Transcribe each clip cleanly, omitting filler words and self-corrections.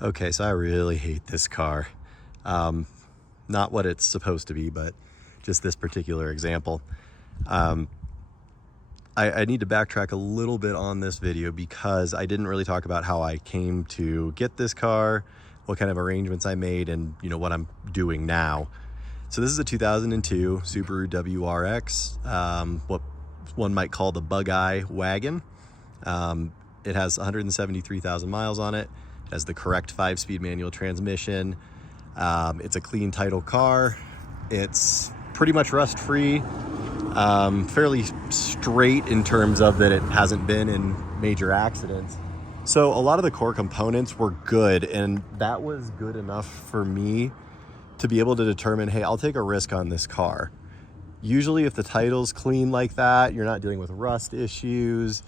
Okay, so I really hate this car. Not what it's supposed to be, but just this particular example. Um, I need to backtrack a little bit on this video because I didn't really talk about how I came to get this car, what kind of arrangements I made, and what I'm doing now. So this is a 2002 Subaru WRX, what one might call the bug-eye wagon. It has 173,000 miles on it. It has the correct 5-speed manual transmission. It's a clean title car. It's pretty much rust-free, fairly straight in terms of that it hasn't been in major accidents. So a lot of the core components were good, and that was good enough for me to be able to determine, hey, I'll take a risk on this car. Usually if the title's clean like that, you're not dealing with rust issues,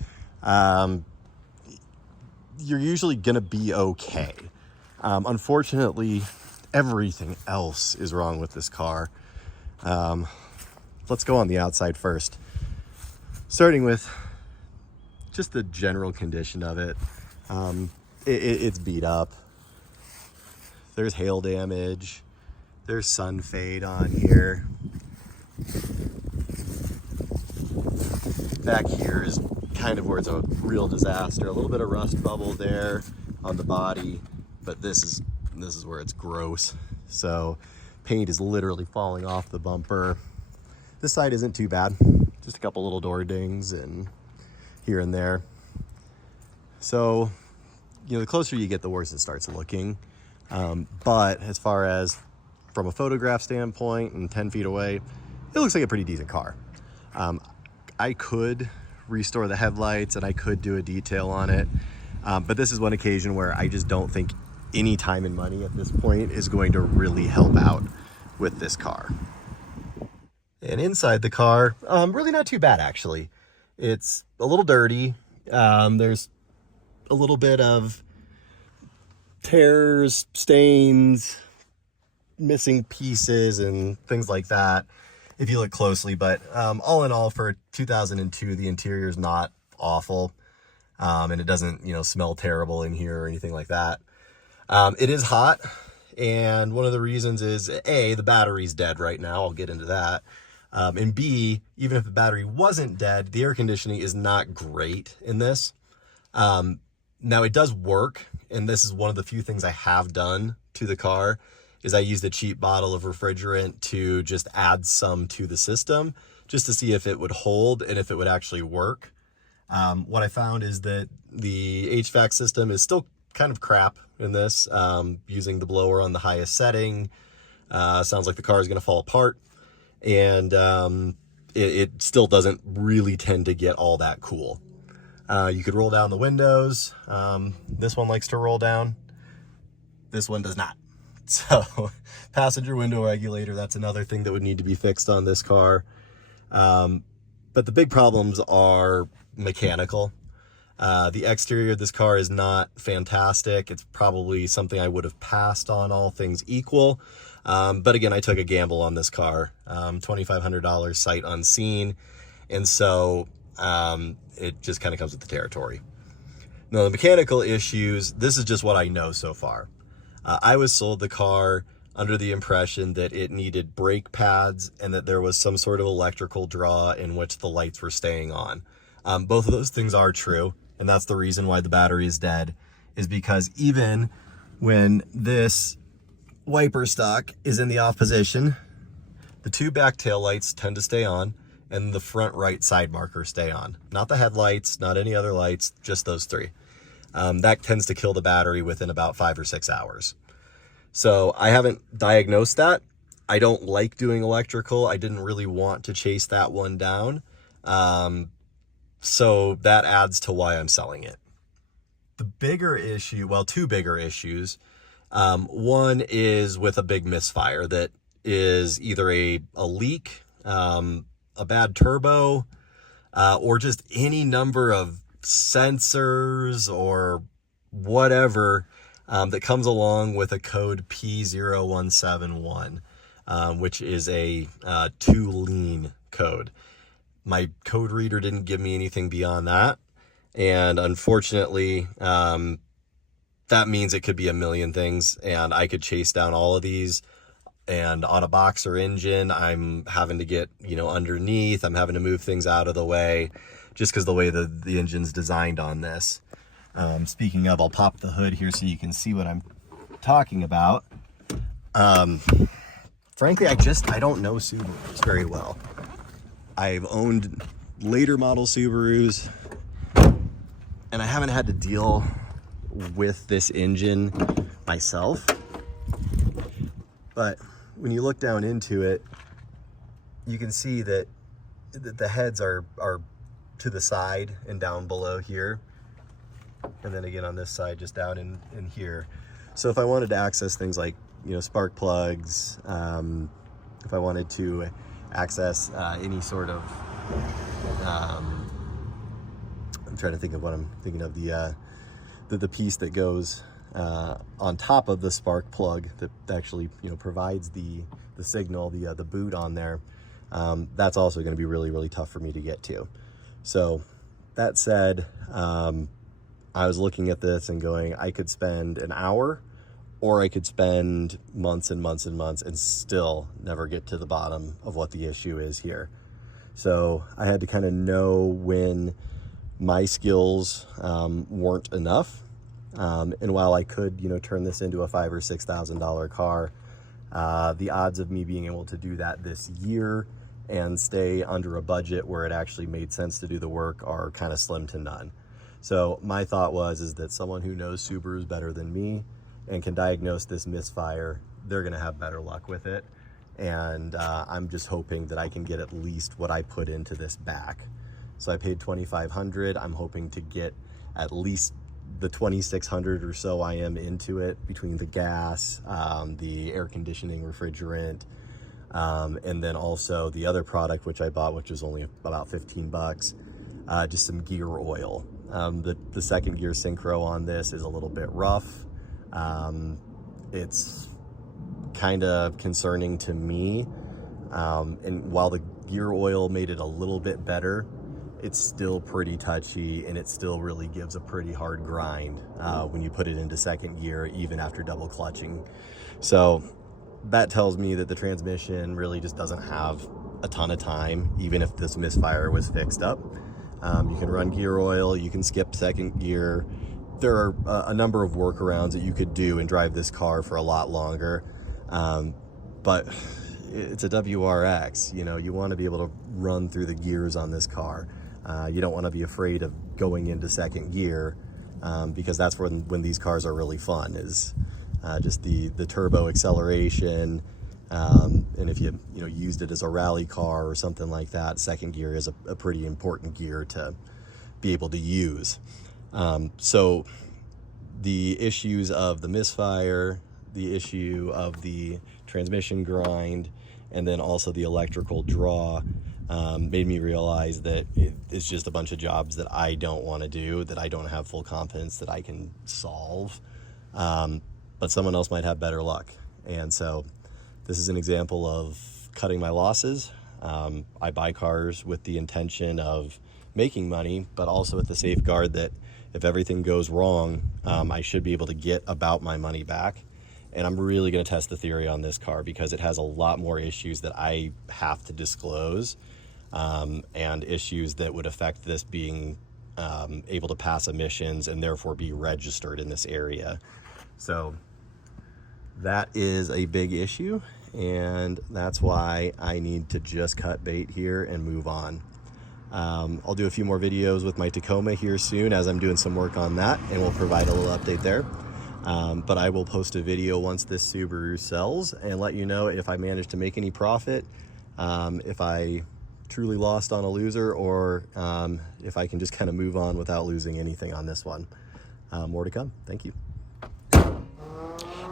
you're usually gonna be okay. Unfortunately, everything else is wrong with this car. Let's go on the outside first. Starting with just the general condition of it. It's beat up. There's hail damage. There's sun fade on here. Back here is kind of where it's a real disaster. A little bit of rust bubble there on the body, but this is where it's gross. So paint is literally falling off the bumper. This side isn't too bad. Just a couple little door dings and here and there. So, the closer you get, the worse it starts looking. But as far as from a photograph standpoint and 10 feet away, it looks like a pretty decent car. I could restore the headlights and I could do a detail on it. But this is one occasion where I just don't think any time and money at this point is going to really help out with this car. And inside the car, really not too bad actually. It's a little dirty. There's a little bit of tears, stains, missing pieces and things like that if you look closely, but all in all, for 2002, the interior is not awful, and it doesn't smell terrible in here or anything like that. It is hot, and one of the reasons is A, the battery's dead right now. I'll get into that. And B, even if the battery wasn't dead, the air conditioning is not great in this. Now it does work, and this is one of the few things I have done to the car, is I used a cheap bottle of refrigerant to just add some to the system just to see if it would hold and if it would actually work. What I found is that the HVAC system is still kind of crap in this. Using the blower on the highest setting, sounds like the car is going to fall apart, and it still doesn't really tend to get all that cool. You could roll down the windows. This one likes to roll down. This one does not. So passenger window regulator, that's another thing that would need to be fixed on this car. But the big problems are mechanical. The exterior of this car is not fantastic. It's probably something I would have passed on, all things equal. But again, I took a gamble on this car, $2,500 sight unseen. And so it just kind of comes with the territory. Now, the mechanical issues, this is just what I know so far. I was sold the car under the impression that it needed brake pads and that there was some sort of electrical draw in which the lights were staying on. Both of those things are true, and that's the reason why the battery is dead, is because even when this wiper stock is in the off position, the two back tail lights tend to stay on, and the front right side markers stay on. Not the headlights, not any other lights, just those three. That tends to kill the battery within about 5 or 6 hours. So I haven't diagnosed that. I don't like doing electrical. I didn't really want to chase that one down. So that adds to why I'm selling it. The bigger issue, well, two bigger issues. One is with a big misfire that is either a leak, a bad turbo, or just any number of sensors or whatever that comes along with a code P0171, which is a too lean code. My code reader didn't give me anything beyond that, and unfortunately that means it could be a million things, and I could chase down all of these. And on a boxer engine, I'm having to get, you know, underneath. I'm having to move things out of the way just because the way the engine's designed on this. Speaking of, I'll pop the hood here so you can see what I'm talking about. Frankly, I don't know Subarus very well. I've owned later model Subarus, and I haven't had to deal with this engine myself. But when you look down into it, you can see that the heads are to the side and down below here. And then again on this side, just down in here. So if I wanted to access things like, you know, spark plugs, if I wanted to access any sort of, I'm trying to think of what I'm thinking of, the piece that goes on top of the spark plug that actually, you know, provides the signal, the boot on there. That's also going to be really, really tough for me to get to. So that said, I was looking at this and going, I could spend an hour, or I could spend months and months and months and still never get to the bottom of what the issue is here. So I had to kind of know when my skills weren't enough. And while I could, you know, turn this into a $5,000 or $6,000 car, the odds of me being able to do that this year and stay under a budget where it actually made sense to do the work are kind of slim to none. So my thought is that someone who knows Subarus better than me and can diagnose this misfire, they're going to have better luck with it. And I'm just hoping that I can get at least what I put into this back. So I paid $2,500. I'm hoping to get at least the $2,600 or so I am into it, between the gas, the air conditioning, refrigerant, and then also the other product which I bought, which was only about 15 bucks, just some gear oil. The second gear synchro on this is a little bit rough. It's kind of concerning to me. And while the gear oil made it a little bit better, it's still pretty touchy, and it still really gives a pretty hard grind when you put it into second gear, even after double clutching. So that tells me that the transmission really just doesn't have a ton of time, even if this misfire was fixed up. You can run gear oil, you can skip second gear. There are a number of workarounds that you could do and drive this car for a lot longer. But it's a WRX, you know, you want to be able to run through the gears on this car. You don't want to be afraid of going into second gear, because that's when these cars are really fun, is just the turbo acceleration. And if you used it as a rally car or something like that, second gear is a pretty important gear to be able to use. So the issues of the misfire, the issue of the transmission grind, and then also the electrical draw made me realize that it's just a bunch of jobs that I don't want to do, that I don't have full confidence that I can solve. But someone else might have better luck. And so this is an example of cutting my losses. I buy cars with the intention of making money, but also with the safeguard that if everything goes wrong, I should be able to get about my money back. And I'm really going to test the theory on this car because it has a lot more issues that I have to disclose, and issues that would affect this being able to pass emissions and therefore be registered in this area. So that is a big issue, and that's why I need to just cut bait here and move on. I'll do a few more videos with my Tacoma here soon as I'm doing some work on that, and we'll provide a little update there. But I will post a video once this Subaru sells and let you know if I manage to make any profit, if I truly lost on a loser, or if I can just kind of move on without losing anything on this one. More to come. Thank you.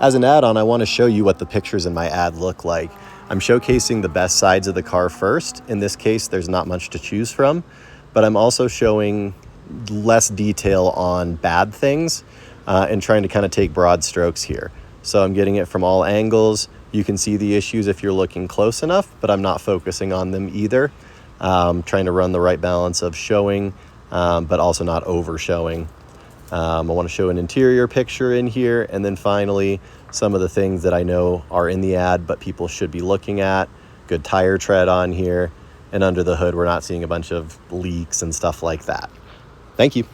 As an add-on, I want to show you what the pictures in my ad look like. I'm showcasing the best sides of the car first. In this case, there's not much to choose from, but I'm also showing less detail on bad things, and trying to kind of take broad strokes here. So I'm getting it from all angles. You can see the issues if you're looking close enough, but I'm not focusing on them either. Trying to run the right balance of showing, but also not over showing. I want to show an interior picture in here, and then finally some of the things that I know are in the ad but people should be looking at. Good tire tread on here, and under the hood we're not seeing a bunch of leaks and stuff like that. Thank you.